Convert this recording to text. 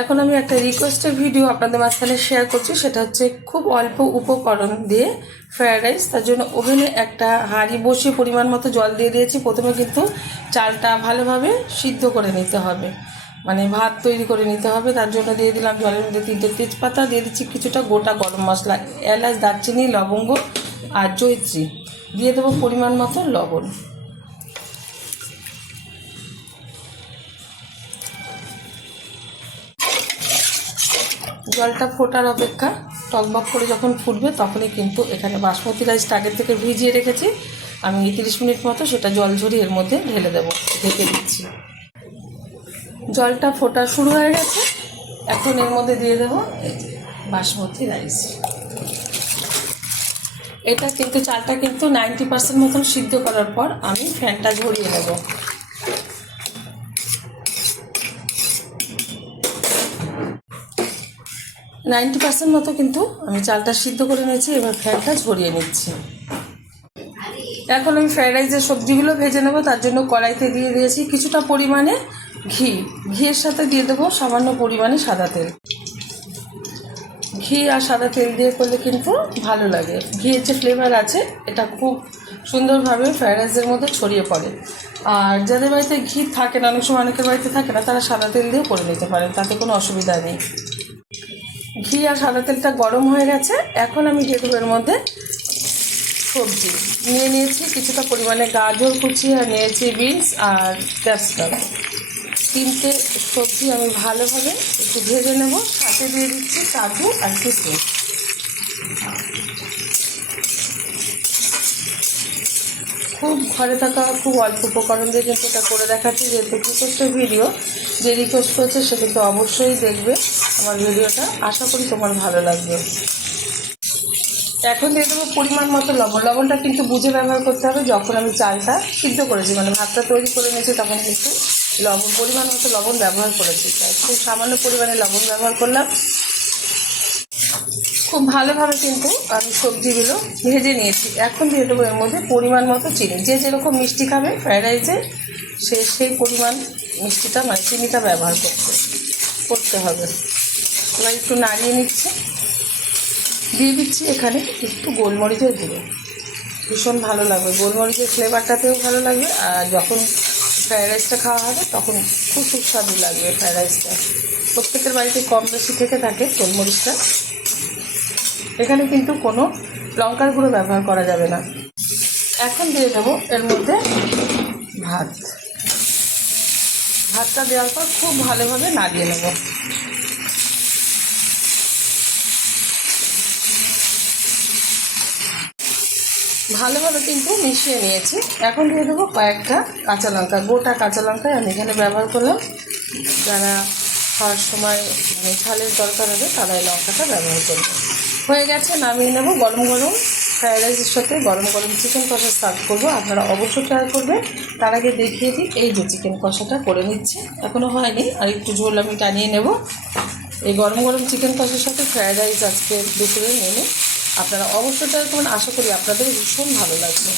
এখন আমি একটা রিকোয়েস্টের ভিডিও আপনাদের মাঝখানে শেয়ার করছি। সেটা হচ্ছে খুব অল্প উপকরণ দিয়ে ফ্রায়েড রাইস। তার জন্য ওভেনে একটা হাঁড়ি বসিয়ে পরিমাণ মতো জল দিয়ে দিয়েছি। প্রথমে কিন্তু চালটা ভালোভাবে সিদ্ধ করে নিতে হবে, মানে ভাত তৈরি করে নিতে হবে। তার জন্য দিয়ে দিলাম জলের মধ্যে 3টে তেজপাতা, দিয়ে দিচ্ছি কিছুটা গোটা গরম মশলা, এলাচ, দারচিনি, লবঙ্গ আর জয়িত্রী। দিয়ে দেবো পরিমাণ মতো লবণ। জলটা ফোটার অপেক্ষা, টকবক করে যখন ফুটবে তখনই কিন্তু এখানে বাসমতি রাইসটা আগের থেকে ভিজিয়ে রেখেছি আমি 30 মিনিট মতো, সেটা জল ঝরিয়ে এর মধ্যে ঢেলে দেবো। ঢেকে দিচ্ছি। জলটা ফোটা শুরু হয়ে গেছে। এখন এর মধ্যে দিয়ে দেবো বাসমতি রাইস। এটা কিন্তু চালটা কিন্তু 90% মতন সিদ্ধ করার পর আমি ফ্যানটা ঝরিয়ে নেব। 90% মতো কিন্তু আমি চালটা সিদ্ধ করে নিয়েছি। এবার ফ্যানটা ঝরিয়ে নিচ্ছি। এখন আমি ফ্রাইড রাইসের সবজিগুলো ভেজে নেব। তার জন্য কড়াইতে দিয়ে দিয়েছি কিছুটা পরিমাণে ঘি। ঘিয়ের সাথে দিয়ে দেবো সামান্য পরিমাণে সাদা তেল। ঘি আর সাদা তেল দিয়ে করলে কিন্তু ভালো লাগে। ঘিয়ের যে ফ্লেভার আছে এটা খুব সুন্দরভাবে ফ্রাইড রাইসের মধ্যে ছড়িয়ে পড়ে। আর যাদের বাড়িতে ঘি থাকে না, অনেক সময় অনেকের বাড়িতে থাকে না, তারা সাদা তেল দিয়েও করে নিতে পারেন, তাতে কোনো অসুবিধা নেই। ঘি আর সাদা তেলটা গরম হয়ে গেছে। এখন আমি দিয়ে দেবো এর মধ্যে সবজি। নিয়েছি কিছুটা পরিমাণে গাজর কুচি, আর নিয়েছি বিনস আর ক্যাপসিকাম। 3টে সবজি আমি ভালোভাবে একটু ভেজে নেব। সাথে দিয়ে দিচ্ছি কাজু আর কিশমিশ। খুব ঘরে থাকা খুব অল্প উপকরণ দিয়ে কিন্তু এটা করে দেখাচ্ছি, যেহেতু রিকোয়েস্টের ভিডিও। যে রিকোয়েস্ট করেছে সে কিন্তু অবশ্যই দেখবে আমার ভিডিওটা। আশা করি তোমার ভালো লাগবে। এখন দিয়ে দেবো পরিমাণ মতো লবণ। লবণটা কিন্তু বুঝে ব্যবহার করতে হবে। যখন আমি চালটা সিদ্ধ করেছি, মানে ভাতটা তৈরি করে নিয়েছি, তখন কিন্তু পরিমাণ মতো লবণ ব্যবহার করেছি। তাই খুব সামান্য পরিমাণে লবণ ব্যবহার করলাম। খুব ভালোভাবে কিন্তু আমি সবজিগুলো ভেজে নিয়েছি। এখন দিয়ে দেবো এর মধ্যে পরিমাণ মতো চিনি। যে যেরকম মিষ্টি খাবে ফ্রায়েড রাইসে সেই পরিমাণ মিষ্টিটা, মানে চিনিটা ব্যবহার করতে হবে। এবার একটু নাড়িয়ে নিচ্ছি। দিয়ে দিচ্ছি এখানে একটু গোলমরিচের গুঁড়ো। ভীষণ ভালো লাগবে, গোলমরিচের ফ্লেভারটাতেও ভালো লাগবে। আর যখন ফ্রায়েড রাইসটা খাওয়া হবে তখন খুব সুস্বাদু লাগবে ফ্রায়েড রাইসটা। প্রত্যেকের বাড়িতে কম বেশি থেকে থাকে গোলমরিচটা। এখানে কিন্তু কোনো লঙ্কার গুঁড়ো ব্যবহার করা যাবে না। এখন দিয়ে দেবো এর মধ্যে ভাতটা দেওয়ার পর খুব ভালোভাবে নাড়িয়ে নেব। ভালোভাবে কিন্তু মিশিয়ে নিয়েছি। এখন দিয়ে দেবো কয়েকটা কাঁচা লঙ্কা। গোটা কাঁচা লঙ্কায় আমি এখানে ব্যবহার করলাম। যারা খাওয়ার সময় মানে ঝালের দরকার হবে তারা এই লঙ্কাটা ব্যবহার করবে। হয়ে গেছে, নামিয়ে নেব। গরম গরম ফ্রায়েড রাইসের সাথে গরম গরম চিকেন কষা সার্ভ করবো। আপনারা অবশ্যই ট্রাই করবেন। তার আগে দেখিয়ে দিই, এই যে চিকেন কষাটা করে নিচ্ছি, এখনও হয়নি, আর একটু ঝোল আমি টানিয়ে নেব। এই গরম গরম চিকেন কষার সাথে ফ্রায়েড রাইস আজকে দুপুরে মেনু। আপনারা অবশ্যই ট্রাই করবেন। আশা করি আপনাদের ভীষণ ভালো লাগবে।